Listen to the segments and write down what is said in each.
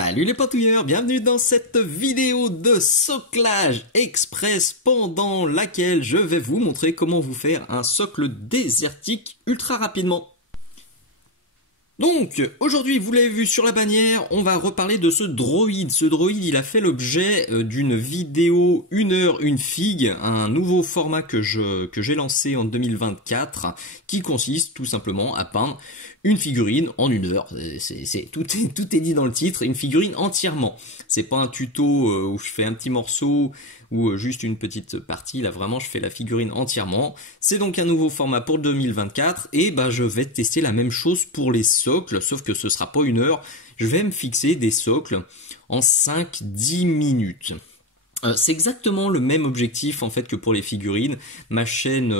Salut les patouilleurs, bienvenue dans cette vidéo de soclage express pendant laquelle je vais vous montrer comment vous faire un socle désertique ultra rapidement. Donc, aujourd'hui, vous l'avez vu sur la bannière, on va reparler de ce droïde. Ce droïde, il a fait l'objet d'une vidéo 1 heure, une figue, un nouveau format que j'ai lancé en 2024, qui consiste tout simplement à peindre une figurine en 1 heure. Tout est dit dans le titre, une figurine entièrement. C'est pas un tuto où je fais un petit morceau ou juste une petite partie, là vraiment je fais la figurine entièrement. C'est donc un nouveau format pour 2024 et je vais tester la même chose pour les socles, sauf que ce sera pas 1 heure. Je vais me fixer des socles en 5-10 minutes. C'est exactement le même objectif en fait que pour les figurines. Ma chaîne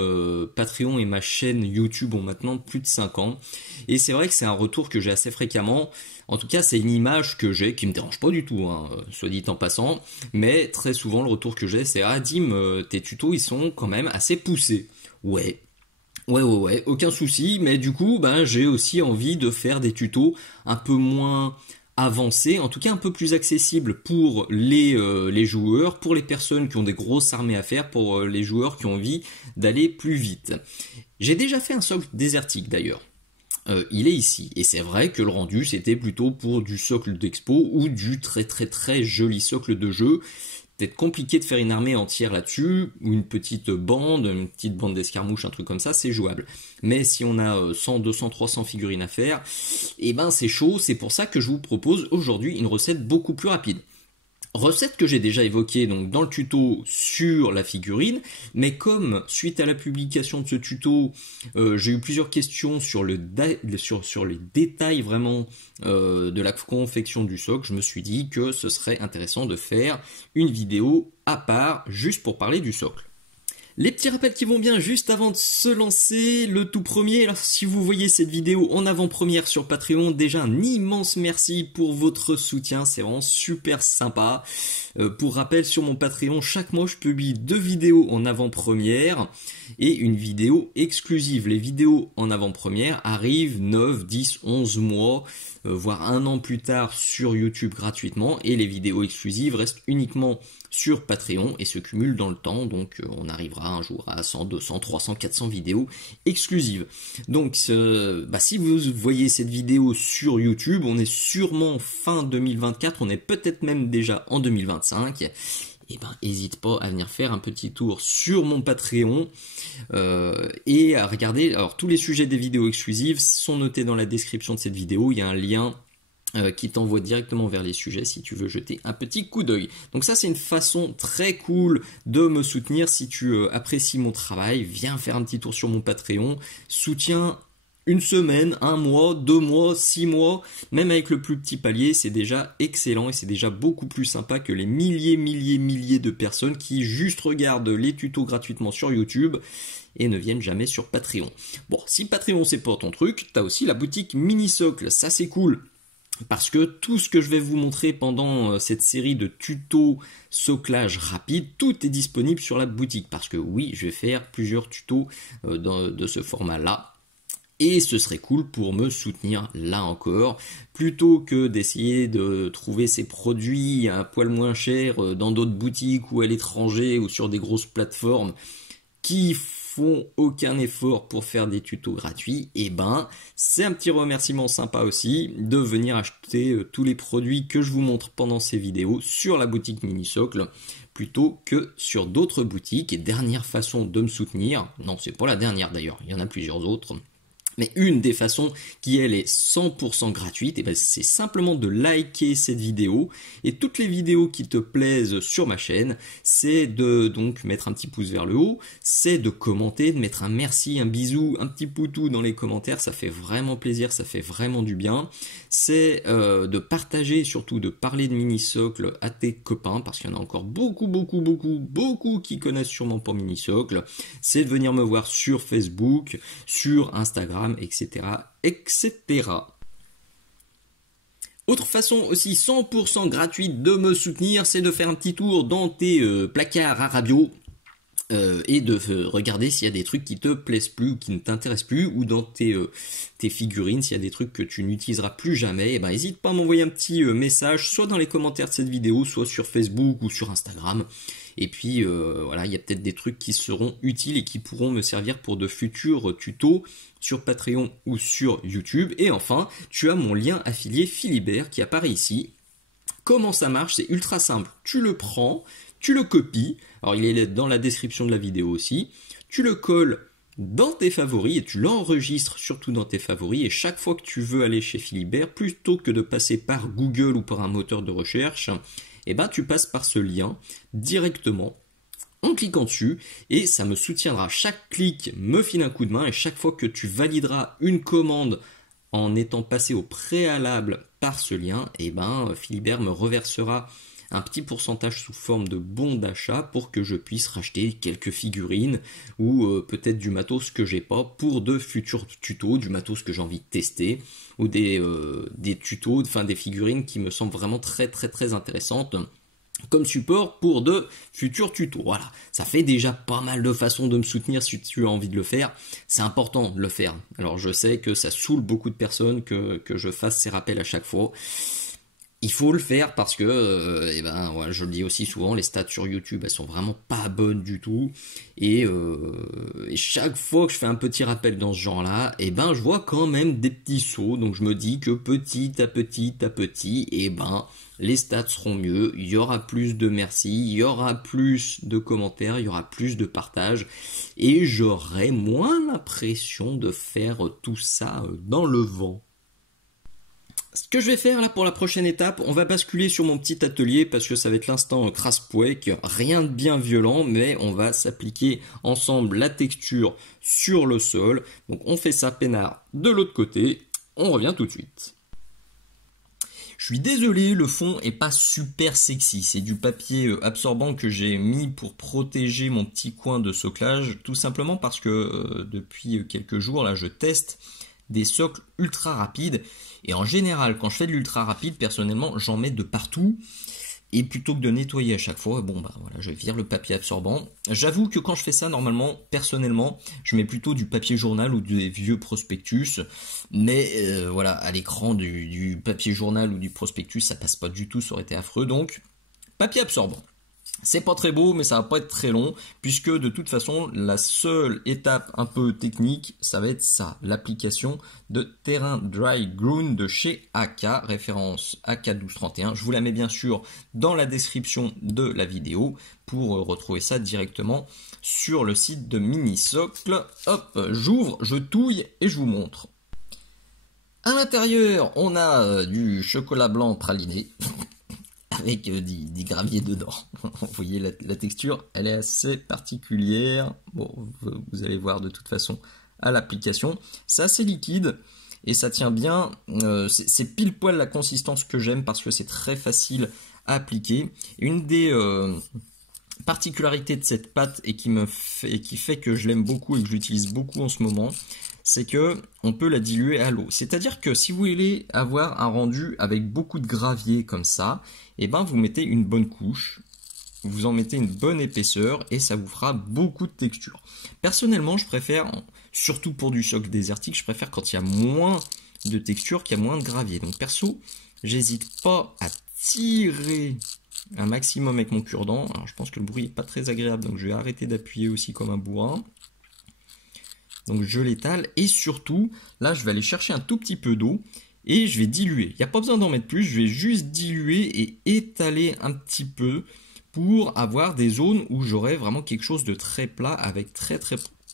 Patreon et ma chaîne YouTube ont maintenant plus de 5 ans. Et c'est vrai que c'est un retour que j'ai assez fréquemment. En tout cas, c'est une image que j'ai qui me dérange pas du tout, soit dit en passant. Mais très souvent, le retour que j'ai, c'est « Ah Dim, tes tutos, ils sont quand même assez poussés. » Ouais, aucun souci. Mais du coup, j'ai aussi envie de faire des tutos un peu moins avancé, en tout cas un peu plus accessible pour les joueurs, pour les personnes qui ont des grosses armées à faire, pour les joueurs qui ont envie d'aller plus vite. J'ai déjà fait un socle désertique d'ailleurs. Il est ici, et c'est vrai que le rendu c'était plutôt pour du socle d'expo ou du très joli socle de jeu. Peut-être compliqué de faire une armée entière là-dessus, ou une petite bande d'escarmouches, un truc comme ça, c'est jouable. Mais si on a 100, 200, 300 figurines à faire, c'est chaud, c'est pour ça que je vous propose aujourd'hui une recette beaucoup plus rapide. Recette que j'ai déjà évoquée donc dans le tuto sur la figurine, mais comme suite à la publication de ce tuto, j'ai eu plusieurs questions sur les détails vraiment de la confection du socle, je me suis dit que ce serait intéressant de faire une vidéo à part juste pour parler du socle. Les petits rappels qui vont bien juste avant de se lancer, le tout premier, alors si vous voyez cette vidéo en avant-première sur Patreon, déjà un immense merci pour votre soutien, c'est vraiment super sympa. Pour rappel, sur mon Patreon, chaque mois je publie 2 vidéos en avant-première et une vidéo exclusive. Les vidéos en avant-première arrivent 9, 10, 11 mois, voire 1 an plus tard sur YouTube gratuitement, et les vidéos exclusives restent uniquement sur Patreon et se cumulent dans le temps, donc on arrivera un jour à 100, 200, 300, 400 vidéos exclusives. Donc si vous voyez cette vidéo sur YouTube, on est sûrement fin 2024, on est peut-être même déjà en 2025. N'hésite pas à venir faire un petit tour sur mon Patreon et à regarder. Alors tous les sujets des vidéos exclusives sont notés dans la description de cette vidéo, il y a un lien qui t'envoie directement vers les sujets si tu veux jeter un petit coup d'œil. Donc ça c'est une façon très cool de me soutenir. Si tu apprécies mon travail, viens faire un petit tour sur mon Patreon, soutiens une semaine, 1 mois, 2 mois, 6 mois, même avec le plus petit palier, c'est déjà excellent et c'est déjà beaucoup plus sympa que les milliers de personnes qui juste regardent les tutos gratuitement sur YouTube et ne viennent jamais sur Patreon. Bon, si Patreon c'est pas ton truc, t'as aussi la boutique Mini Socle, ça c'est cool. Parce que tout ce que je vais vous montrer pendant cette série de tutos soclage rapide, tout est disponible sur la boutique. Parce que oui, je vais faire plusieurs tutos de ce format-là. Et ce serait cool pour me soutenir là encore, plutôt que d'essayer de trouver ces produits à un poil moins cher dans d'autres boutiques ou à l'étranger ou sur des grosses plateformes qui font aucun effort pour faire des tutos gratuits. C'est un petit remerciement sympa aussi de venir acheter tous les produits que je vous montre pendant ces vidéos sur la boutique Mini Socle plutôt que sur d'autres boutiques. Et dernière façon de me soutenir, non c'est pas la dernière d'ailleurs, il y en a plusieurs autres, mais une des façons qui elle est 100% gratuite, c'est simplement de liker cette vidéo, et toutes les vidéos qui te plaisent sur ma chaîne, c'est de donc mettre un petit pouce vers le haut, c'est de commenter, de mettre un merci, un bisou, un petit poutou dans les commentaires, ça fait vraiment plaisir, ça fait vraiment du bien, c'est de partager, surtout de parler de Mini Socle à tes copains, parce qu'il y en a encore beaucoup qui connaissent sûrement pas Mini Socle, c'est de venir me voir sur Facebook, sur Instagram, etc. Autre façon aussi 100% gratuite de me soutenir, c'est de faire un petit tour dans tes placards à radio et de regarder s'il y a des trucs qui te plaisent plus ou qui ne t'intéressent plus, ou dans tes figurines, s'il y a des trucs que tu n'utiliseras plus jamais, et ben n'hésite pas à m'envoyer un petit message, soit dans les commentaires de cette vidéo, soit sur Facebook ou sur Instagram. Et puis voilà, il y a peut-être des trucs qui seront utiles et qui pourront me servir pour de futurs tutos sur Patreon ou sur YouTube. Et enfin, tu as mon lien affilié Philibert qui apparaît ici. Comment ça marche? C'est ultra simple. Tu le prends, tu le copies, alors il est dans la description de la vidéo aussi, tu le colles dans tes favoris et tu l'enregistres surtout dans tes favoris, et chaque fois que tu veux aller chez Philibert, plutôt que de passer par Google ou par un moteur de recherche, eh ben tu passes par ce lien directement en cliquant dessus, et ça me soutiendra. Chaque clic me file un coup de main, et chaque fois que tu valideras une commande en étant passé au préalable par ce lien, eh ben Philibert me reversera un petit pourcentage sous forme de bon d'achat pour que je puisse racheter quelques figurines ou peut-être du matos que j'ai pas pour de futurs tutos, du matos que j'ai envie de tester, ou des tutos, enfin des figurines qui me semblent vraiment très très très intéressantes comme support pour de futurs tutos. Voilà, ça fait déjà pas mal de façons de me soutenir si tu as envie de le faire. C'est important de le faire. Alors je sais que ça saoule beaucoup de personnes que je fasse ces rappels à chaque fois. Il faut le faire parce que, ouais, je le dis aussi souvent, les stats sur YouTube, elles sont vraiment pas bonnes du tout. Et chaque fois que je fais un petit rappel dans ce genre-là, je vois quand même des petits sauts. Donc je me dis que petit à petit, les stats seront mieux. Il y aura plus de merci, il y aura plus de commentaires, il y aura plus de partages. Et j'aurai moins l'impression de faire tout ça dans le vent. Ce que je vais faire là pour la prochaine étape, on va basculer sur mon petit atelier parce que ça va être l'instant crasse-pouec, rien de bien violent, mais on va s'appliquer ensemble la texture sur le sol. Donc on fait ça peinard de l'autre côté, on revient tout de suite. Je suis désolé, le fond est pas super sexy, c'est du papier absorbant que j'ai mis pour protéger mon petit coin de soclage, tout simplement parce que depuis quelques jours là je teste des socles ultra rapides, et en général quand je fais de l'ultra rapide, personnellement j'en mets de partout, et plutôt que de nettoyer à chaque fois, voilà, je vire le papier absorbant. J'avoue que quand je fais ça, normalement, personnellement, je mets plutôt du papier journal ou des vieux prospectus, mais voilà, à l'écran du papier journal ou du prospectus, ça passe pas du tout, ça aurait été affreux, donc papier absorbant. C'est pas très beau, mais ça va pas être très long, puisque de toute façon, la seule étape un peu technique, ça va être ça, l'application de Terrain Dry Ground de chez AK, référence AK1231. Je vous la mets bien sûr dans la description de la vidéo pour retrouver ça directement sur le site de Minisocle. Hop, j'ouvre, je touille et je vous montre. À l'intérieur, on a du chocolat blanc praliné. Avec du gravier dedans. Vous voyez la texture, elle est assez particulière. Bon, vous allez voir de toute façon à l'application. C'est assez liquide et ça tient bien. C'est pile poil la consistance que j'aime parce que c'est très facile à appliquer. Une des particularités de cette pâte et qui fait que je l'aime beaucoup et que je l'utilise beaucoup en ce moment, c'est que on peut la diluer à l'eau. C'est-à-dire que si vous voulez avoir un rendu avec beaucoup de gravier comme ça, vous mettez une bonne couche, vous en mettez une bonne épaisseur et ça vous fera beaucoup de texture. Personnellement, je préfère, surtout pour du socle désertique, je préfère quand il y a moins de texture, qu'il y a moins de gravier. Donc perso, j'hésite pas à tirer un maximum avec mon cure-dent. Alors je pense que le bruit est pas très agréable, donc je vais arrêter d'appuyer aussi comme un bourrin. Donc je l'étale et surtout, là je vais aller chercher un tout petit peu d'eau et je vais diluer. Il n'y a pas besoin d'en mettre plus, je vais juste diluer et étaler un petit peu pour avoir des zones où j'aurai vraiment quelque chose de très plat avec très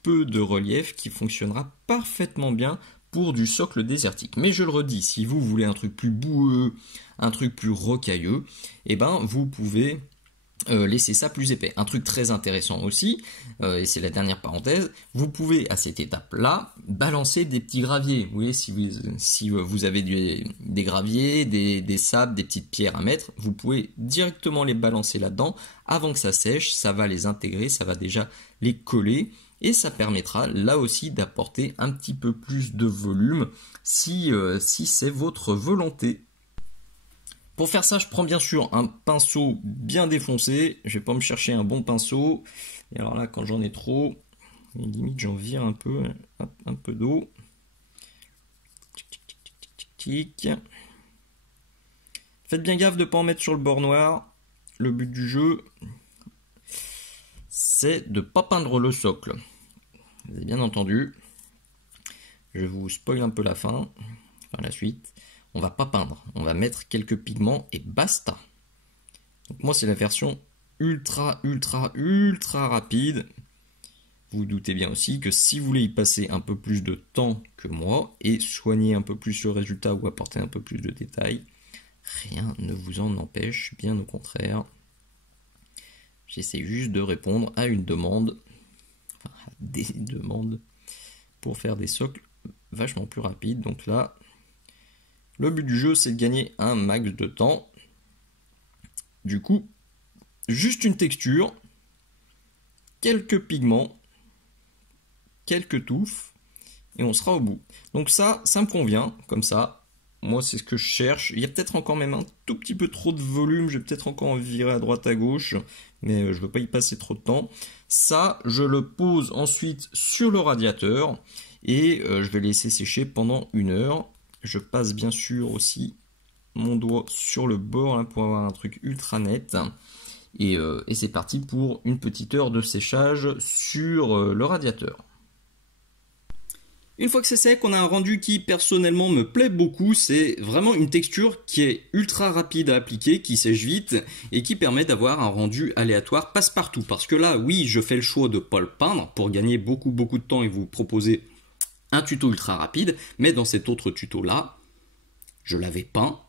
peu de relief qui fonctionnera parfaitement bien pour du socle désertique. Mais je le redis, si vous voulez un truc plus boueux, un truc plus rocailleux, vous pouvez laisser ça plus épais. Un truc très intéressant aussi, et c'est la dernière parenthèse, vous pouvez à cette étape-là balancer des petits graviers. Vous voyez, si vous avez des graviers, des sables, des petites pierres à mettre, vous pouvez directement les balancer là-dedans avant que ça sèche, ça va les intégrer, ça va déjà les coller, et ça permettra là aussi d'apporter un petit peu plus de volume si c'est votre volonté. Pour faire ça, je prends bien sûr un pinceau bien défoncé. Je vais pas me chercher un bon pinceau. Et alors là, quand j'en ai trop, limite j'en vire un peu, hop, un peu d'eau. Faites bien gaffe de ne pas en mettre sur le bord noir. Le but du jeu, c'est de ne pas peindre le socle. Vous avez bien entendu. Je vous spoil un peu la fin, enfin la suite. On va pas peindre, on va mettre quelques pigments et basta. Donc moi c'est la version ultra rapide. Vous vous doutez bien aussi que si vous voulez y passer un peu plus de temps que moi et soigner un peu plus le résultat ou apporter un peu plus de détails, rien ne vous en empêche, bien au contraire. J'essaie juste de répondre à une demande, enfin à des demandes, pour faire des socles vachement plus rapides. Donc là, le but du jeu, c'est de gagner un max de temps. Du coup, juste une texture, quelques pigments, quelques touffes, et on sera au bout. Donc ça me convient, comme ça. Moi, c'est ce que je cherche. Il y a peut-être encore même un tout petit peu trop de volume. Je vais peut-être encore en virer à droite, à gauche, mais je ne veux pas y passer trop de temps. Ça, je le pose ensuite sur le radiateur, et je vais laisser sécher pendant 1 heure. Je passe bien sûr aussi mon doigt sur le bord là, pour avoir un truc ultra net. Et c'est parti pour une petite heure de séchage sur le radiateur. Une fois que c'est sec, on a un rendu qui personnellement me plaît beaucoup. C'est vraiment une texture qui est ultra rapide à appliquer, qui sèche vite et qui permet d'avoir un rendu aléatoire passe-partout. Parce que là, oui, je fais le choix de ne pas le peindre pour gagner beaucoup de temps et vous proposer un tuto ultra rapide, mais dans cet autre tuto là, je l'avais peint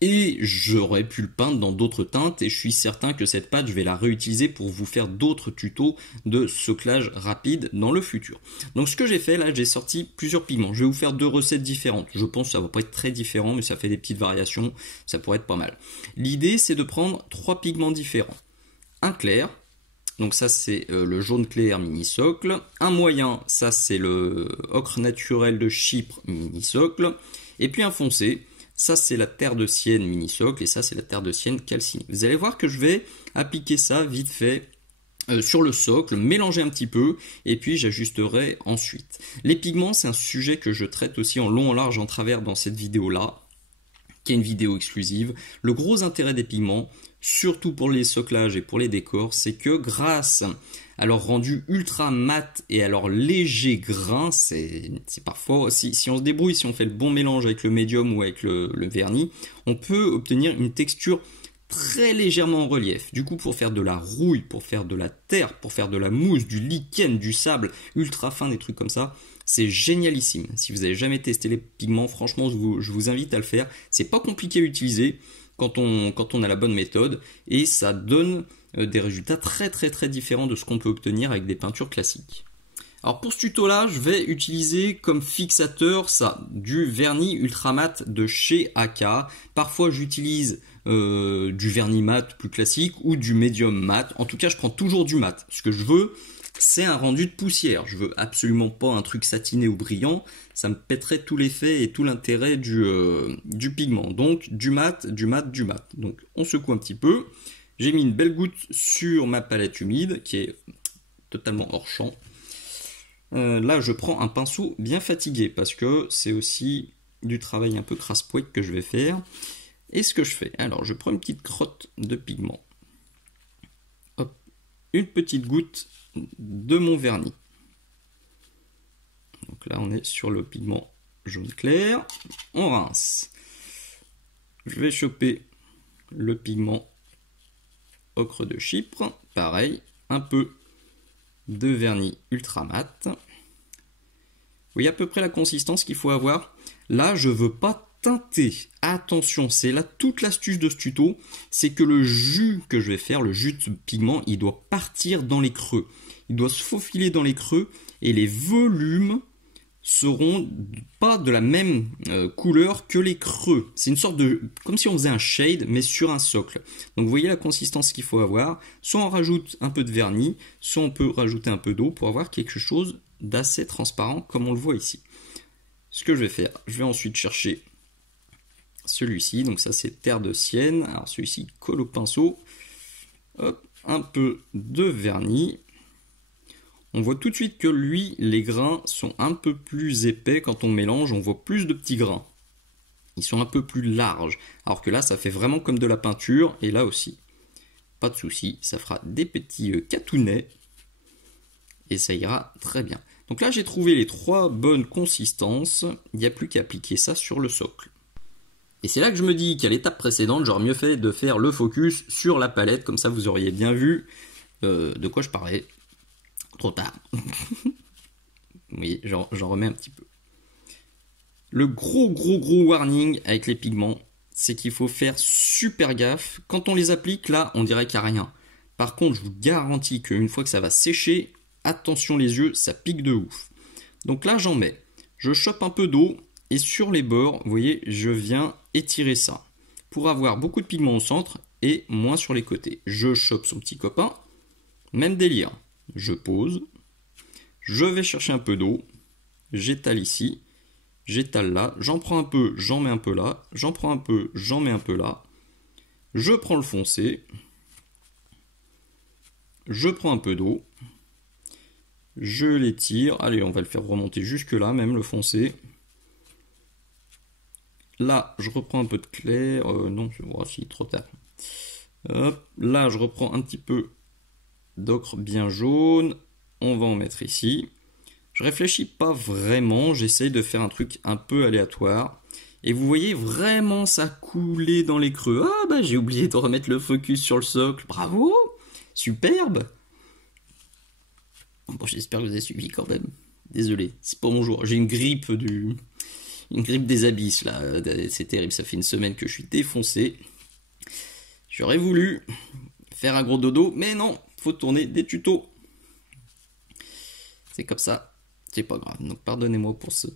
et j'aurais pu le peindre dans d'autres teintes et je suis certain que cette pâte je vais la réutiliser pour vous faire d'autres tutos de soclage rapide dans le futur. Donc ce que j'ai fait là, j'ai sorti plusieurs pigments. Je vais vous faire 2 recettes différentes. Je pense que ça va pas être très différent, mais ça fait des petites variations, ça pourrait être pas mal. L'idée c'est de prendre 3 pigments différents. Un clair. Donc ça c'est le jaune clair mini socle. Un moyen, ça c'est le ocre naturel de Chypre mini socle. Et puis un foncé, ça c'est la terre de sienne mini socle et ça c'est la terre de sienne calcinée. Vous allez voir que je vais appliquer ça vite fait sur le socle, mélanger un petit peu et puis j'ajusterai ensuite. Les pigments c'est un sujet que je traite aussi en long, en large, en travers dans cette vidéo là, qui est une vidéo exclusive. Le gros intérêt des pigments, surtout pour les soclages et pour les décors, c'est que grâce à leur rendu ultra mat et à leur léger grain, c'est parfois, si on se débrouille, si on fait le bon mélange avec le médium ou avec le vernis, on peut obtenir une texture très légèrement en relief. Du coup, pour faire de la rouille, pour faire de la terre, pour faire de la mousse, du lichen, du sable ultra fin, des trucs comme ça, c'est génialissime. Si vous n'avez jamais testé les pigments, franchement, je vous invite à le faire. C'est pas compliqué à utiliser quand on a la bonne méthode et ça donne des résultats très différents de ce qu'on peut obtenir avec des peintures classiques. Alors pour ce tuto là, je vais utiliser comme fixateur ça, du vernis ultra mat de chez AK. Parfois j'utilise du vernis mat plus classique ou du médium mat. En tout cas, je prends toujours du mat. Ce que je veux, c'est un rendu de poussière. Je veux absolument pas un truc satiné ou brillant. Ça me pèterait tout l'effet et tout l'intérêt du pigment. Donc du mat. Donc on secoue un petit peu. J'ai mis une belle goutte sur ma palette humide qui est totalement hors champ. Là je prends un pinceau bien fatigué parce que c'est aussi du travail un peu crasse-pouette que je vais faire. Et ce que je fais, alors je prends une petite crotte de pigment. Hop, une petite goutte de mon vernis. Donc là on est sur le pigment jaune clair. On rince. Je vais choper le pigment ocre de Chypre. Pareil, un peu de vernis ultra mat. Vous voyez à peu près la consistance qu'il faut avoir. Là, je veux pas teinter. Attention, c'est là toute l'astuce de ce tuto, c'est que le jus que je vais faire, le jus de pigment, il doit partir dans les creux. Il doit se faufiler dans les creux et les volumes seront pas de la même couleur que les creux. C'est une sorte de, comme si on faisait un shade mais sur un socle. Donc vous voyez la consistance qu'il faut avoir. Soit on rajoute un peu de vernis, soit on peut rajouter un peu d'eau pour avoir quelque chose d'assez transparent comme on le voit ici. Ce que je vais faire, je vais ensuite chercher celui-ci, donc ça c'est terre de sienne. Alors celui-ci colle au pinceau. Hop, un peu de vernis. On voit tout de suite que lui, les grains sont un peu plus épais quand on mélange, on voit plus de petits grains. Ils sont un peu plus larges, alors que là ça fait vraiment comme de la peinture, et là aussi. Pas de souci, ça fera des petits catounets, et ça ira très bien. Donc là j'ai trouvé les 3 bonnes consistances, il n'y a plus qu'à appliquer ça sur le socle. Et c'est là que je me dis qu'à l'étape précédente, j'aurais mieux fait de faire le focus sur la palette, comme ça vous auriez bien vu de quoi je parlais. Trop tard. Oui, j'en remets un petit peu. Le gros warning avec les pigments, c'est qu'il faut faire super gaffe. Quand on les applique, là, on dirait qu'il n'y a rien. Par contre, je vous garantis qu'une fois que ça va sécher, attention les yeux, ça pique de ouf. Donc là, j'en mets. Je chope un peu d'eau et sur les bords, vous voyez, je viens étirer ça pour avoir beaucoup de pigments au centre et moins sur les côtés. Je chope son petit copain, même délire. Je pose, je vais chercher un peu d'eau, j'étale ici, j'étale là, j'en prends un peu, j'en mets un peu là, j'en prends un peu, j'en mets un peu là, je prends le foncé, je prends un peu d'eau, je l'étire, allez on va le faire remonter jusque là même le foncé. Là je reprends un peu de clair, non je vois si trop tard. Hop, là je reprends un petit peu d'ocre bien jaune, on va en mettre ici. Je réfléchis pas vraiment, j'essaye de faire un truc un peu aléatoire. Et vous voyez vraiment ça couler dans les creux. Ah bah j'ai oublié de remettre le focus sur le socle, bravo, superbe. Bon j'espère que vous avez suivi quand même. Désolé, c'est pas mon jour, j'ai une grippe des abysses là, c'est terrible, ça fait une semaine que je suis défoncé. J'aurais voulu faire un gros dodo, mais non, faut tourner des tutos. C'est comme ça, c'est pas grave. Donc pardonnez-moi pour ce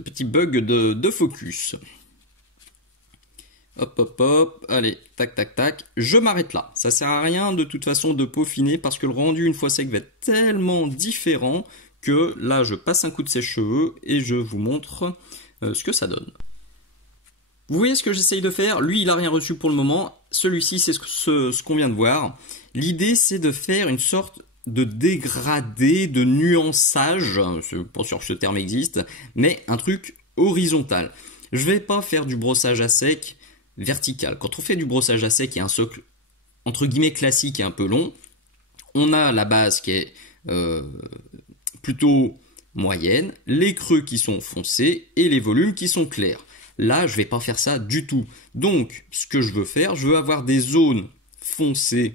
petit bug de focus. Hop hop hop, allez, tac tac tac. Je m'arrête là. Ça sert à rien de toute façon de peaufiner parce que le rendu une fois sec va être tellement différent que là je passe un coup de sèche-cheveux et je vous montre ce que ça donne. Vous voyez ce que j'essaye de faire? Lui, il n'a rien reçu pour le moment. Celui-ci, c'est ce qu'on vient de voir. L'idée, c'est de faire une sorte de dégradé, de nuançage. Je suis pas sûr que ce terme existe, mais un truc horizontal. Je vais pas faire du brossage à sec vertical. Quand on fait du brossage à sec et un socle entre guillemets classique et un peu long, on a la base qui est plutôt moyenne, les creux qui sont foncés et les volumes qui sont clairs. Là, je vais pas faire ça du tout. Donc, ce que je veux faire, je veux avoir des zones foncées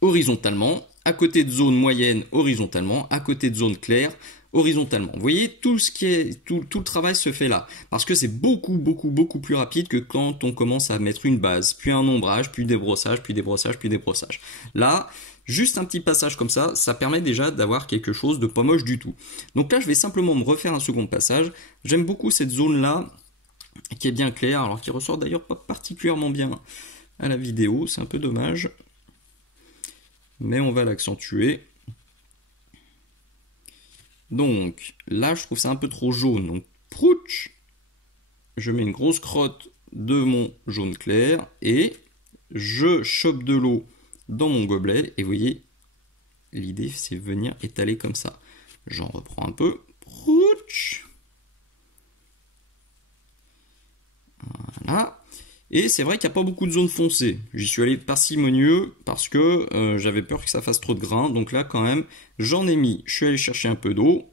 horizontalement, à côté de zones moyennes horizontalement, à côté de zones claires horizontalement. Vous voyez, tout le travail se fait là. Parce que c'est beaucoup plus rapide que quand on commence à mettre une base, puis un ombrage, puis des brossages, puis des brossages, puis des brossages. Là, juste un petit passage comme ça, ça permet déjà d'avoir quelque chose de pas moche du tout. Donc là, je vais simplement me refaire un second passage. J'aime beaucoup cette zone-là, qui est bien claire, alors qui ressort d'ailleurs pas particulièrement bien à la vidéo, c'est un peu dommage. Mais on va l'accentuer. Donc là je trouve ça un peu trop jaune, donc prouch, je mets une grosse crotte de mon jaune clair et je chope de l'eau dans mon gobelet et vous voyez l'idée c'est venir étaler comme ça. J'en reprends un peu, prouch. Voilà. Et c'est vrai qu'il n'y a pas beaucoup de zones foncées. J'y suis allé parcimonieux parce que j'avais peur que ça fasse trop de grains. Donc là, quand même, j'en ai mis. Je suis allé chercher un peu d'eau.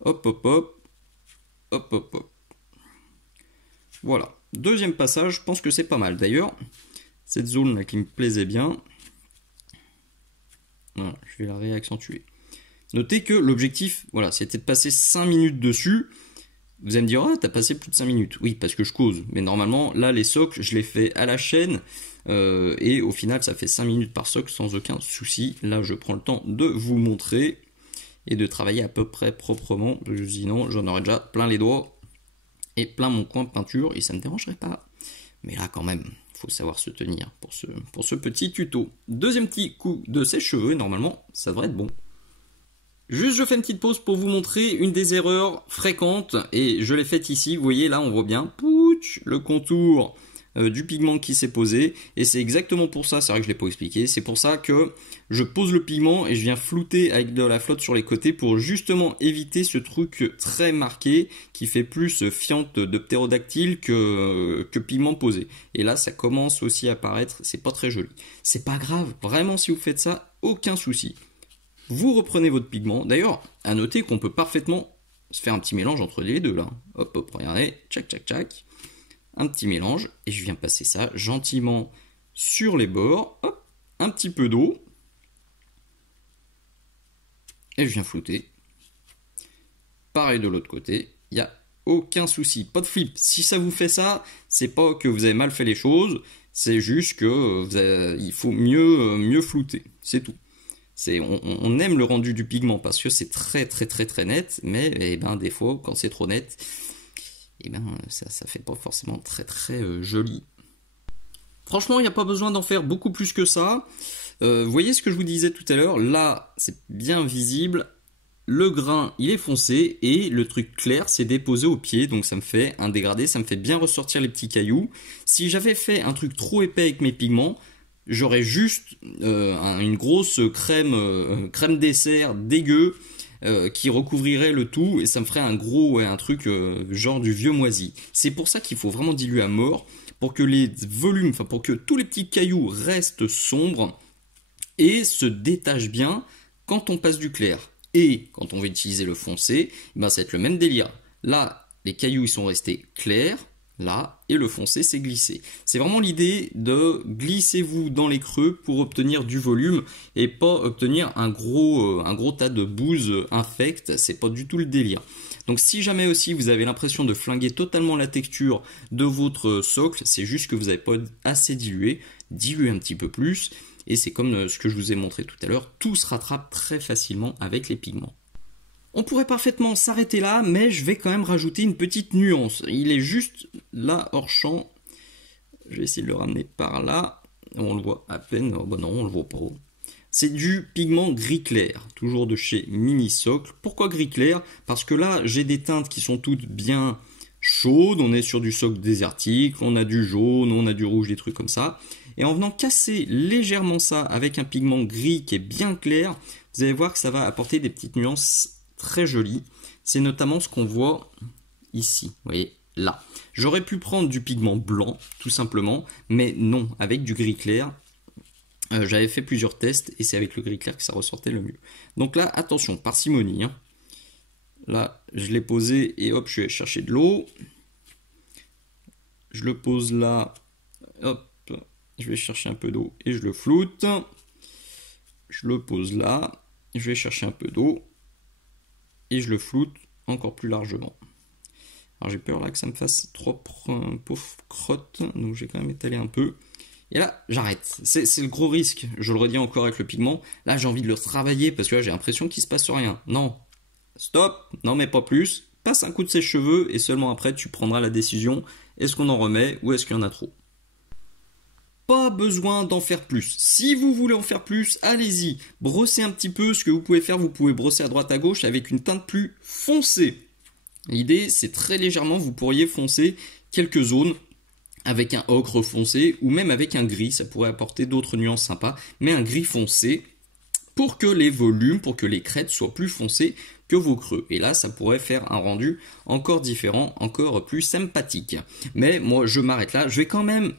Hop, hop, hop. Hop, hop, hop. Voilà. Deuxième passage, je pense que c'est pas mal. D'ailleurs, cette zone-là qui me plaisait bien, voilà, je vais la réaccentuer. Notez que l'objectif, voilà, c'était de passer 5 minutes dessus. Vous allez me dire, ah, t'as passé plus de 5 minutes. Oui, parce que je cause. Mais normalement, là, les socles, je les fais à la chaîne. Et au final, ça fait 5 minutes par socle sans aucun souci. Là, je prends le temps de vous montrer et de travailler à peu près proprement. Sinon, j'en aurais déjà plein les doigts et plein mon coin de peinture et ça ne me dérangerait pas. Mais là, quand même, il faut savoir se tenir pour ce petit tuto. Deuxième petit coup de sèche-cheveux et normalement, ça devrait être bon. Juste, je fais une petite pause pour vous montrer une des erreurs fréquentes, et je l'ai faite ici, vous voyez, là, on voit bien, pout, le contour du pigment qui s'est posé, et c'est exactement pour ça, c'est vrai que je ne l'ai pas expliqué, c'est pour ça que je pose le pigment et je viens flouter avec de la flotte sur les côtés pour justement éviter ce truc très marqué qui fait plus fiente de ptérodactyle que pigment posé. Et là ça commence aussi à apparaître, c'est pas très joli. C'est pas grave, vraiment si vous faites ça, aucun souci. Vous reprenez votre pigment, d'ailleurs à noter qu'on peut parfaitement se faire un petit mélange entre les deux là. Hop hop, regardez, tchac tchac tchac. Un petit mélange, et je viens passer ça gentiment sur les bords, hop, un petit peu d'eau, et je viens flouter. Pareil de l'autre côté, il n'y a aucun souci, pas de flip. Si ça vous fait ça, c'est pas que vous avez mal fait les choses, c'est juste que il faut mieux flouter, c'est tout. On aime le rendu du pigment parce que c'est très net, mais eh ben, des fois, quand c'est trop net, et ben ça fait pas forcément très joli. Franchement, il n'y a pas besoin d'en faire beaucoup plus que ça. Vous voyez ce que je vous disais tout à l'heure, là c'est bien visible, le grain il est foncé et le truc clair c'est déposé au pied, donc ça me fait un dégradé, ça me fait bien ressortir les petits cailloux. Si j'avais fait un truc trop épais avec mes pigments, j'aurais juste une grosse crème dessert dégueu, qui recouvrirait le tout et ça me ferait un truc genre du vieux moisi. C'est pour ça qu'il faut vraiment diluer à mort pour que les volumes, enfin pour que tous les petits cailloux restent sombres et se détachent bien quand on passe du clair. Et quand on va utiliser le foncé, ben ça va être le même délire. Là, les cailloux ils sont restés clairs, là, et le foncé s'est glissé. C'est vraiment l'idée de glissez-vous dans les creux pour obtenir du volume et pas obtenir un gros tas de bouse infecte, c'est pas du tout le délire. Donc si jamais aussi vous avez l'impression de flinguer totalement la texture de votre socle, c'est juste que vous n'avez pas assez dilué, diluez un petit peu plus, et c'est comme ce que je vous ai montré tout à l'heure, tout se rattrape très facilement avec les pigments. On pourrait parfaitement s'arrêter là, mais je vais quand même rajouter une petite nuance. Il est juste là hors champ. Je vais essayer de le ramener par là. On le voit à peine. Oh, bah non, on le voit pas. C'est du pigment gris clair, toujours de chez Mini Socle. Pourquoi gris clair? Parce que là, j'ai des teintes qui sont toutes bien chaudes. On est sur du socle désertique, on a du jaune, on a du rouge, des trucs comme ça. Et en venant casser légèrement ça avec un pigment gris qui est bien clair, vous allez voir que ça va apporter des petites nuances très joli. C'est notamment ce qu'on voit ici, vous voyez, là. J'aurais pu prendre du pigment blanc, tout simplement, mais non, avec du gris clair. J'avais fait plusieurs tests et c'est avec le gris clair que ça ressortait le mieux. Donc là, attention, parcimonie. Hein. Là, je l'ai posé et hop, je vais chercher de l'eau. Je le pose là, hop, je vais chercher un peu d'eau et je le floute. Je le pose là, je vais chercher un peu d'eau. Et je le floute encore plus largement. Alors j'ai peur là que ça me fasse trop pauvre crotte, donc j'ai quand même étalé un peu. Et là, j'arrête. C'est le gros risque, je le redis encore avec le pigment. Là, j'ai envie de le travailler parce que là, j'ai l'impression qu'il se passe rien. Non, stop, n'en mets pas plus. Passe un coup de sèche-cheveux et seulement après, tu prendras la décision. Est-ce qu'on en remet ou est-ce qu'il y en a trop? Pas besoin d'en faire plus. Si vous voulez en faire plus, allez-y. Brossez un petit peu. Ce que vous pouvez faire, vous pouvez brosser à droite à gauche avec une teinte plus foncée. L'idée, c'est très légèrement, vous pourriez foncer quelques zones avec un ocre foncé ou même avec un gris. Ça pourrait apporter d'autres nuances sympas. Mais un gris foncé pour que les volumes, pour que les crêtes soient plus foncées que vos creux. Et là, ça pourrait faire un rendu encore différent, encore plus sympathique. Mais moi, je m'arrête là. Je vais quand même,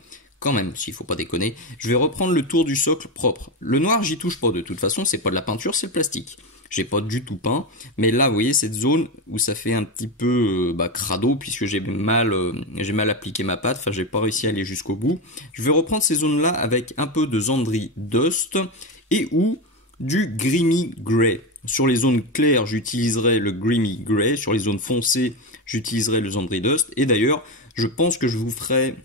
s'il faut pas déconner, je vais reprendre le tour du socle propre. Le noir, j'y touche pas de toute façon, c'est pas de la peinture, c'est le plastique. J'ai pas du tout peint, mais là, vous voyez cette zone où ça fait un petit peu crado puisque j'ai mal appliqué ma pâte, enfin j'ai pas réussi à aller jusqu'au bout. Je vais reprendre ces zones-là avec un peu de Zandri Dust et ou du Grimy Grey. Sur les zones claires, j'utiliserai le Grimy Grey, sur les zones foncées, j'utiliserai le Zandri Dust. Et d'ailleurs, je pense que je vous ferai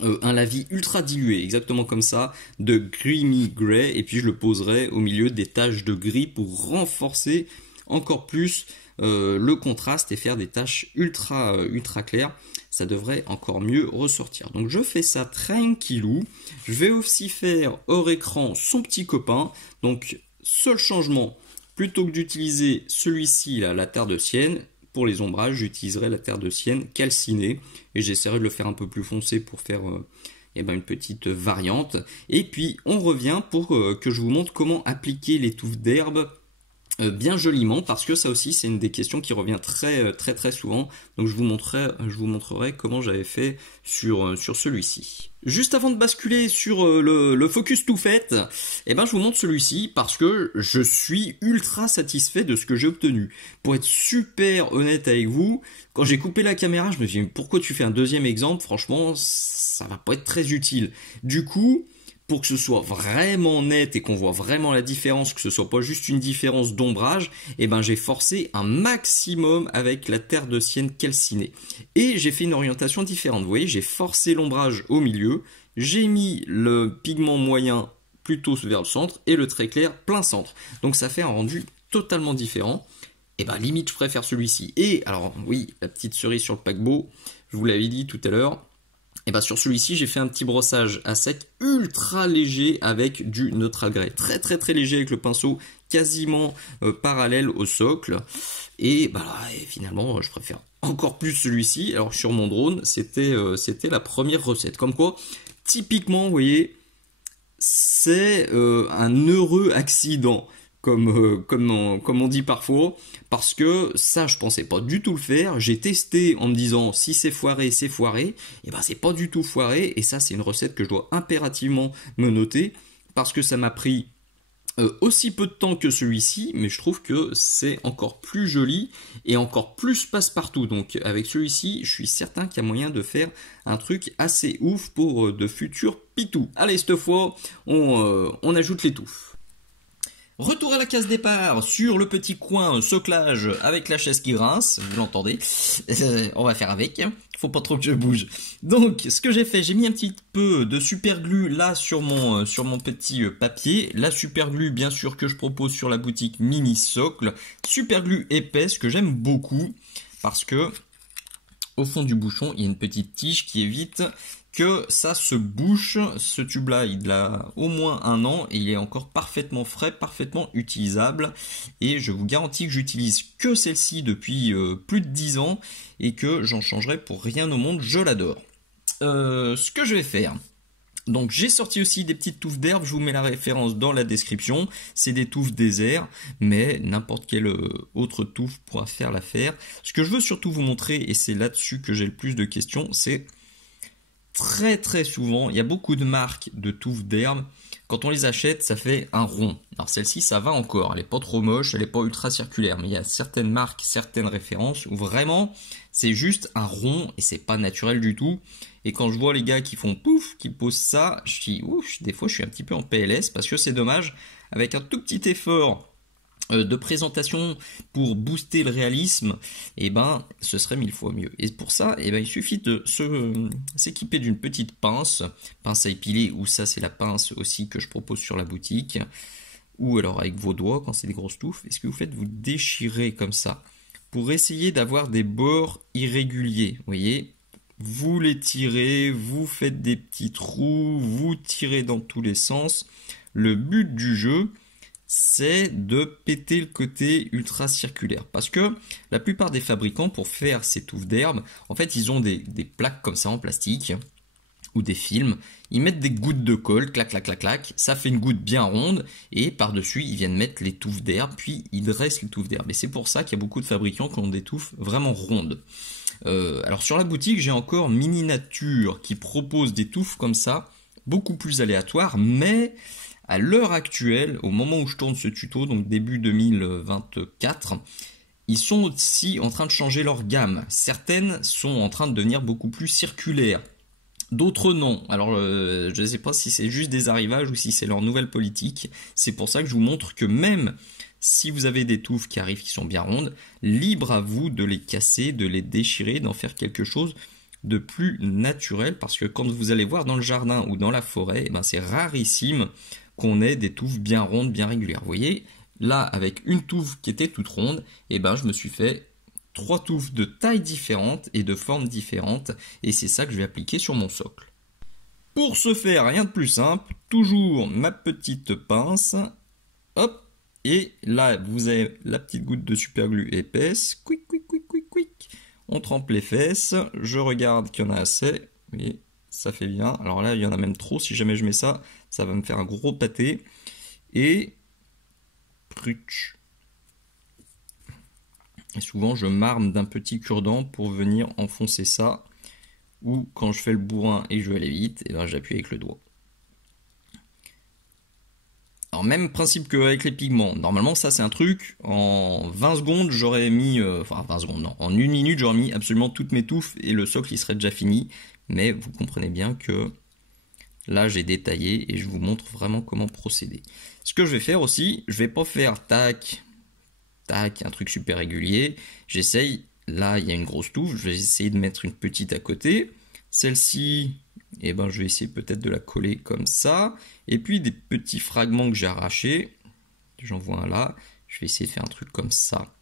un lavis ultra dilué, exactement comme ça, de Grimy Grey, et puis je le poserai au milieu des taches de gris pour renforcer encore plus le contraste et faire des taches ultra claires. Ça devrait encore mieux ressortir. Donc je fais ça tranquillou. Je vais aussi faire hors écran son petit copain. Donc seul changement, plutôt que d'utiliser celui-ci, là, la terre de sienne, pour les ombrages, j'utiliserai la terre de sienne calcinée et j'essaierai de le faire un peu plus foncé pour faire une petite variante. Et puis on revient pour que je vous montre comment appliquer les touffes d'herbe bien joliment, parce que ça aussi c'est une des questions qui revient très souvent. Donc je vous montrerai comment j'avais fait sur celui-ci. Juste avant de basculer sur le focus tout fait, je vous montre celui-ci parce que je suis ultra satisfait de ce que j'ai obtenu. Pour être super honnête avec vous, quand j'ai coupé la caméra, je me suis dit pourquoi tu fais un deuxième exemple? Franchement, ça va pas être très utile. Du coup, pour que ce soit vraiment net et qu'on voit vraiment la différence, que ce soit pas juste une différence d'ombrage, j'ai forcé un maximum avec la terre de sienne calcinée. Et j'ai fait une orientation différente. Vous voyez, j'ai forcé l'ombrage au milieu, j'ai mis le pigment moyen plutôt vers le centre et le très clair plein centre. Donc ça fait un rendu totalement différent. Limite je préfère celui-ci. Et alors oui, la petite cerise sur le paquebot, je vous l'avais dit tout à l'heure, sur celui-ci, j'ai fait un petit brossage à sec ultra léger avec du neutral grey. Très léger avec le pinceau quasiment parallèle au socle. Et finalement, je préfère encore plus celui-ci. Alors sur mon drone, c'était la première recette. Comme quoi, typiquement, vous voyez, c'est un heureux accident. Comme on dit parfois, parce que ça je pensais pas du tout le faire, j'ai testé en me disant si c'est foiré, c'est foiré, et c'est pas du tout foiré, et ça c'est une recette que je dois impérativement me noter, parce que ça m'a pris aussi peu de temps que celui-ci, mais je trouve que c'est encore plus joli et encore plus passe-partout. Donc avec celui-ci, je suis certain qu'il y a moyen de faire un truc assez ouf pour de futurs pitous. Allez, cette fois, on ajoute les touffes. Retour à la case départ sur le petit coin soclage avec la chaise qui grince, vous l'entendez, on va faire avec, faut pas trop que je bouge. Donc ce que j'ai fait, j'ai mis un petit peu de super glue là sur mon petit papier, la super glue bien sûr que je propose sur la boutique Mini Socle, super glue épaisse que j'aime beaucoup parce que au fond du bouchon il y a une petite tige qui évite que ça se bouche. Ce tube là il a au moins 1 an et il est encore parfaitement frais, parfaitement utilisable, et je vous garantis que j'utilise que celle-ci depuis plus de 10 ans et que j'en changerai pour rien au monde, je l'adore. Ce que je vais faire, donc j'ai sorti aussi des petites touffes d'herbe, je vous mets la référence dans la description, c'est des touffes désert, mais n'importe quelle autre touffe pourra faire l'affaire. Ce que je veux surtout vous montrer, et c'est là-dessus que j'ai le plus de questions, c'est très souvent, il y a beaucoup de marques de touffes d'herbe, quand on les achète, ça fait un rond. Alors celle-ci, ça va encore, elle est pas trop moche, elle est pas ultra circulaire, mais il y a certaines marques, certaines références où vraiment, c'est juste un rond et c'est pas naturel du tout. Et quand je vois les gars qui font pouf, qui posent ça, je dis ouf, des fois je suis un petit peu en PLS parce que c'est dommage, avec un tout petit effort de présentation pour booster le réalisme, ce serait 1000 fois mieux. Et pour ça, il suffit de s'équiper d'une petite pince à épiler, ou ça c'est la pince aussi que je propose sur la boutique, ou alors avec vos doigts quand c'est des grosses touffes. Et ce que vous faites, vous déchirez comme ça, pour essayer d'avoir des bords irréguliers, vous voyez. Vous les tirez, vous faites des petits trous, vous tirez dans tous les sens. Le but du jeu, c'est de péter le côté ultra circulaire. Parce que la plupart des fabricants, pour faire ces touffes d'herbe, en fait, ils ont des plaques comme ça en plastique, ou des films. Ils mettent des gouttes de colle, clac, clac, clac, clac, ça fait une goutte bien ronde, et par-dessus, ils viennent mettre les touffes d'herbe, puis ils dressent les touffes d'herbe. Et c'est pour ça qu'il y a beaucoup de fabricants qui ont des touffes vraiment rondes. Alors sur la boutique, j'ai encore Mini Nature qui propose des touffes comme ça, beaucoup plus aléatoires, mais à l'heure actuelle, au moment où je tourne ce tuto, donc début 2024, ils sont aussi en train de changer leur gamme. Certaines sont en train de devenir beaucoup plus circulaires, d'autres non. Alors je ne sais pas si c'est juste des arrivages ou si c'est leur nouvelle politique. C'est pour ça que je vous montre que même si vous avez des touffes qui arrivent qui sont bien rondes, libre à vous de les casser, de les déchirer, d'en faire quelque chose de plus naturel, parce que quand vous allez voir dans le jardin ou dans la forêt, c'est rarissime qu'on ait des touffes bien rondes, bien régulières. Vous voyez, là, avec une touffe qui était toute ronde, je me suis fait 3 touffes de tailles différentes et de formes différentes, et c'est ça que je vais appliquer sur mon socle. Pour ce faire, rien de plus simple, toujours ma petite pince, hop, et là, vous avez la petite goutte de super glue épaisse, quick, quick, quick, quick, On trempe les fesses, je regarde qu'il y en a assez, vous voyez, ça fait bien. Alors là, il y en a même trop, si jamais je mets ça, ça va me faire un gros pâté. Et pruch. Et souvent, je m'arme d'un petit cure-dent pour venir enfoncer ça. Ou quand je fais le bourrin et que je veux aller vite, et ben j'appuie avec le doigt. Alors même principe qu'avec les pigments. Normalement ça c'est un truc, en 20 secondes j'aurais mis, enfin 20 secondes non, en 1 minute j'aurais mis absolument toutes mes touffes et le socle il serait déjà fini. Mais vous comprenez bien que là j'ai détaillé et je vous montre vraiment comment procéder. Ce que je vais faire aussi, je vais pas faire tac, tac, un truc super régulier. J'essaye, là il y a une grosse touffe, je vais essayer de mettre une petite à côté. Celle-ci, eh ben, je vais essayer peut-être de la coller comme ça. Et puis des petits fragments que j'ai arrachés, j'en vois un là, je vais essayer de faire un truc comme ça.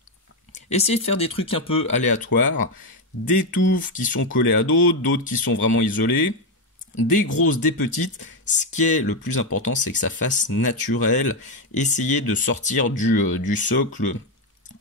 Essayez de faire des trucs un peu aléatoires, des touffes qui sont collées à d'autres, d'autres qui sont vraiment isolées, des grosses, des petites. Ce qui est le plus important, c'est que ça fasse naturel. Essayez de sortir du socle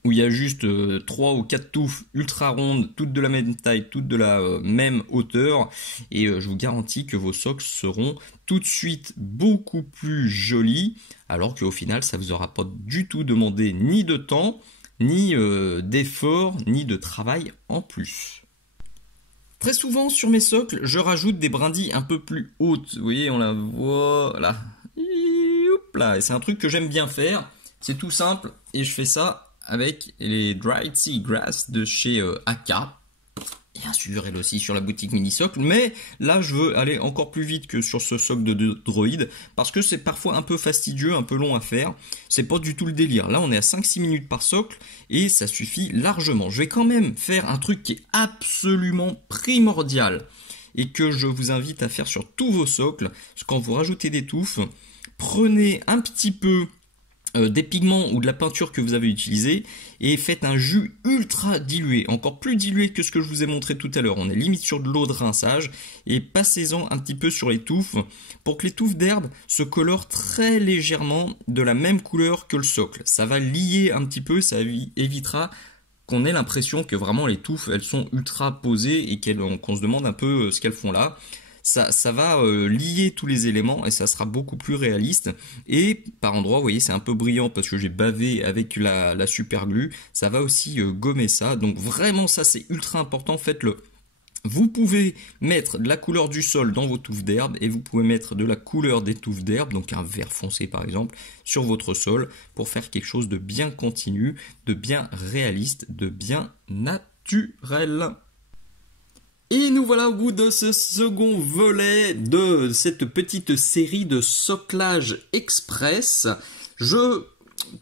où il y a juste 3 ou 4 touffes ultra rondes, toutes de la même taille, toutes de la même hauteur, et je vous garantis que vos socles seront tout de suite beaucoup plus jolis, alors qu'au final ça vous aura pas du tout demandé ni de temps, ni d'effort, ni de travail en plus. Très souvent sur mes socles, je rajoute des brindilles un peu plus hautes, vous voyez, on la voit là, et c'est un truc que j'aime bien faire, c'est tout simple, et je fais ça avec les Dried Seagrass de chez AK. Bien sûr, elle aussi sur la boutique Mini Socle. Mais là, je veux aller encore plus vite que sur ce socle de droïde. Parce que c'est parfois un peu fastidieux, un peu long à faire. C'est pas du tout le délire. Là, on est à 5-6 minutes par socle. Et ça suffit largement. Je vais quand même faire un truc qui est absolument primordial. Et que je vous invite à faire sur tous vos socles. Quand vous rajoutez des touffes, prenez un petit peu des pigments ou de la peinture que vous avez utilisé et faites un jus ultra dilué, encore plus dilué que ce que je vous ai montré tout à l'heure. On est limite sur de l'eau de rinçage et passez-en un petit peu sur les touffes pour que les touffes d'herbe se colorent très légèrement de la même couleur que le socle. Ça va lier un petit peu, ça évitera qu'on ait l'impression que vraiment les touffes elles sont ultra posées et qu'on se demande un peu ce qu'elles font là. Ça va lier tous les éléments et ça sera beaucoup plus réaliste. Et par endroits, vous voyez, c'est un peu brillant parce que j'ai bavé avec la super glue. Ça va aussi gommer ça. Donc vraiment, ça c'est ultra important, faites-le. Vous pouvez mettre de la couleur du sol dans vos touffes d'herbe et vous pouvez mettre de la couleur des touffes d'herbe, donc un vert foncé par exemple, sur votre sol pour faire quelque chose de bien continu, de bien réaliste, de bien naturel. Et nous voilà au bout de ce second volet de cette petite série de soclage express. Je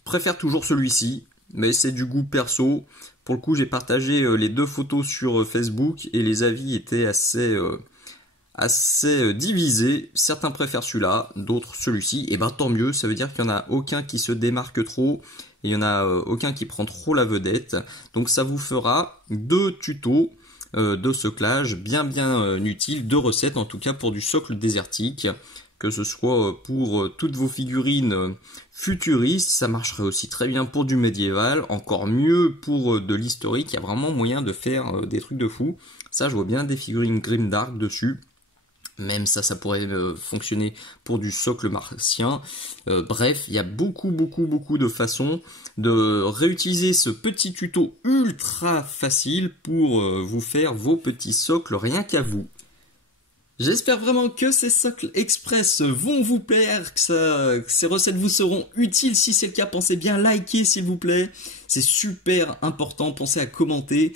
préfère toujours celui-ci, mais c'est du goût perso. Pour le coup, j'ai partagé les 2 photos sur Facebook et les avis étaient assez divisés. Certains préfèrent celui-là, d'autres celui-ci. Et ben tant mieux, ça veut dire qu'il n'y en a aucun qui se démarque trop et il n'y en a aucun qui prend trop la vedette. Donc ça vous fera 2 tutos de soclage bien utiles, 2 recettes en tout cas pour du socle désertique, que ce soit pour toutes vos figurines futuristes, ça marcherait aussi très bien pour du médiéval, encore mieux pour de l'historique, il y a vraiment moyen de faire des trucs de fou. Ça je vois bien des figurines grimdark dessus. Même ça pourrait fonctionner pour du socle martien. Bref, il y a beaucoup de façons de réutiliser ce petit tuto ultra facile pour vous faire vos petits socles rien qu'à vous. J'espère vraiment que ces socles express vont vous plaire, que ces recettes vous seront utiles. Si c'est le cas, pensez bien liker s'il vous plaît. C'est super important, pensez à commenter.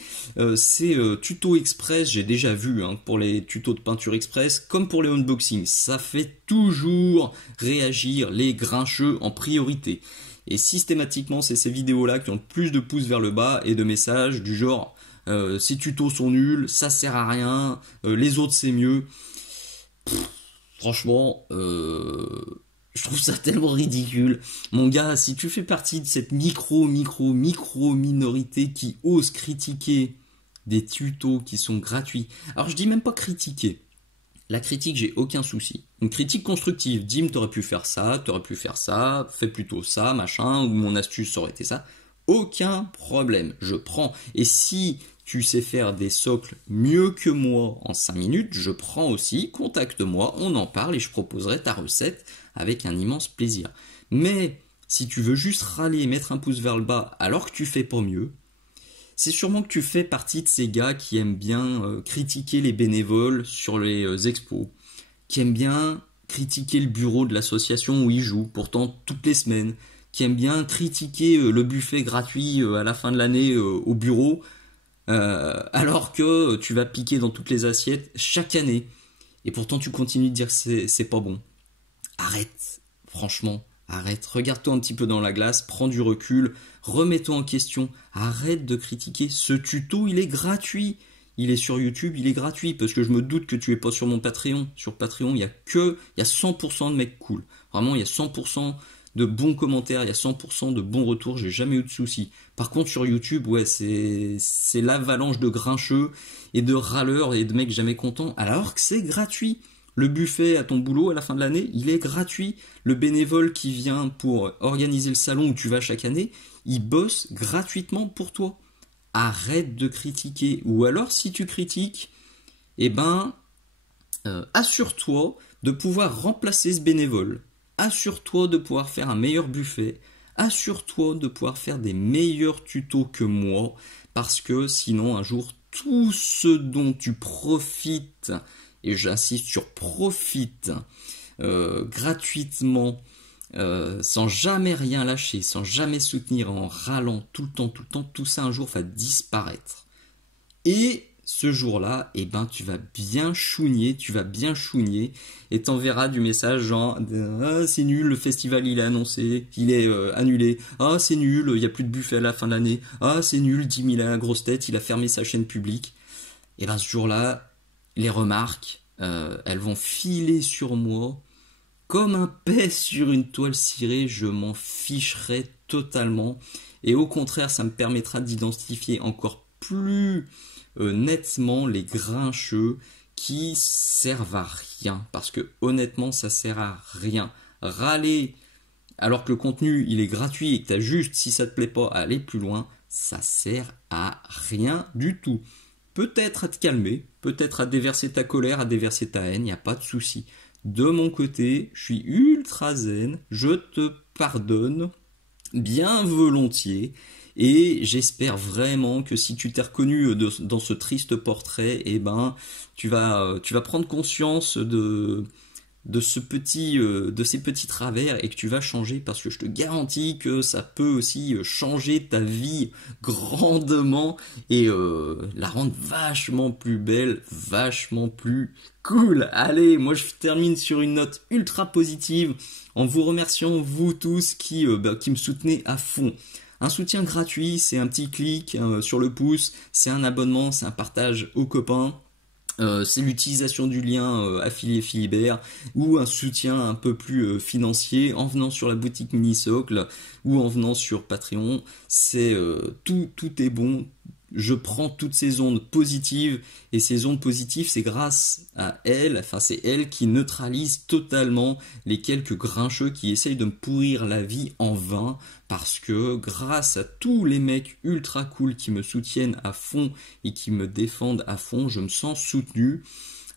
Ces tutos express, j'ai déjà vu pour les tutos de peinture express, comme pour les unboxings. Ça fait toujours réagir les grincheux en priorité. Et systématiquement, c'est ces vidéos-là qui ont le plus de pouces vers le bas et de messages du genre ces tutos sont nuls, ça sert à rien, les autres c'est mieux. Franchement, je trouve ça tellement ridicule. Mon gars, si tu fais partie de cette micro minorité qui ose critiquer des tutos qui sont gratuits. Alors je dis même pas critiquer. La critique, j'ai aucun souci. Une critique constructive. Dim, t'aurais pu faire ça, fais plutôt ça, machin, ou mon astuce aurait été ça. aucun problème, je prends. Et si tu sais faire des socles mieux que moi en 5 minutes, je prends aussi, contacte-moi, on en parle et je proposerai ta recette avec un immense plaisir. Mais si tu veux juste râler et mettre un pouce vers le bas alors que tu fais pas mieux, c'est sûrement que tu fais partie de ces gars qui aiment bien critiquer les bénévoles sur les expos, qui aiment bien critiquer le bureau de l'association où ils jouent, pourtant toutes les semaines, qui aiment bien critiquer le buffet gratuit à la fin de l'année au bureau, alors que tu vas piquer dans toutes les assiettes chaque année. Et pourtant tu continues de dire que c'est pas bon. Arrête, franchement, arrête. Regarde-toi un petit peu dans la glace, prends du recul, remets-toi en question. Arrête de critiquer. Ce tuto, il est gratuit. Il est sur YouTube, il est gratuit, parce que je me doute que tu es pas sur mon Patreon. Sur Patreon, il y a 100% de mecs cool. Vraiment, il y a 100% de bons commentaires, il y a 100% de bons retours, j'ai jamais eu de soucis. Par contre, sur YouTube, ouais, c'est l'avalanche de grincheux et de râleurs et de mecs jamais contents, alors que c'est gratuit. Le buffet à ton boulot à la fin de l'année, il est gratuit. Le bénévole qui vient pour organiser le salon où tu vas chaque année, il bosse gratuitement pour toi. Arrête de critiquer. Ou alors, si tu critiques, eh ben, assure-toi de pouvoir remplacer ce bénévole. Assure-toi de pouvoir faire un meilleur buffet. Assure-toi de pouvoir faire des meilleurs tutos que moi. Parce que sinon, un jour, tout ce dont tu profites, et j'insiste sur profite, gratuitement, sans jamais rien lâcher, sans jamais soutenir, en râlant tout le temps, tout ça un jour va disparaître. Et ce jour-là, eh ben, tu vas bien chougner, et t'enverras du message genre ah, c'est nul, le festival il est annoncé, il est annulé, ah c'est nul, il n'y a plus de buffet à la fin de l'année, ah c'est nul, Jim il a la grosse tête, il a fermé sa chaîne publique. Et ben ce jour-là, les remarques, elles vont filer sur moi comme un pet sur une toile cirée, je m'en ficherai totalement. Et au contraire, ça me permettra d'identifier encore plus nettement les grincheux qui servent à rien. Parce que honnêtement, ça sert à rien. Râler alors que le contenu il est gratuit et que tu as juste, si ça te plaît pas, à aller plus loin, ça sert à rien du tout. Peut-être à te calmer, peut-être à déverser ta colère, à déverser ta haine, il n'y a pas de souci. De mon côté, je suis ultra zen, je te pardonne bien volontiers et j'espère vraiment que si tu t'es reconnu dans ce triste portrait, eh ben, tu vas prendre conscience de ces petits travers et que tu vas changer, parce que je te garantis que ça peut aussi changer ta vie grandement et la rendre vachement plus belle, vachement plus cool. Allez, moi je termine sur une note ultra positive en vous remerciant vous tous qui me soutenez à fond. Un soutien gratuit, c'est un petit clic sur le pouce, c'est un abonnement, c'est un partage aux copains. C'est l'utilisation du lien affilié Philibert, ou un soutien un peu plus financier en venant sur la boutique Minisocle ou en venant sur Patreon. C'est tout est bon. Je prends toutes ces ondes positives, et ces ondes positives, c'est grâce à elle, enfin c'est elle qui neutralise totalement les quelques grincheux qui essayent de me pourrir la vie en vain, parce que grâce à tous les mecs ultra cool qui me soutiennent à fond et qui me défendent à fond, je me sens soutenu.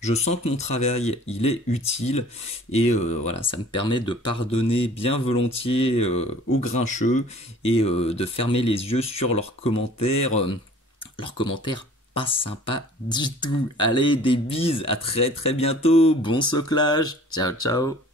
Je sens que mon travail, il est utile, et voilà, ça me permet de pardonner bien volontiers aux grincheux et de fermer les yeux sur leurs commentaires pas sympas du tout. Allez, des bises, à très très bientôt, bon soclage, ciao ciao.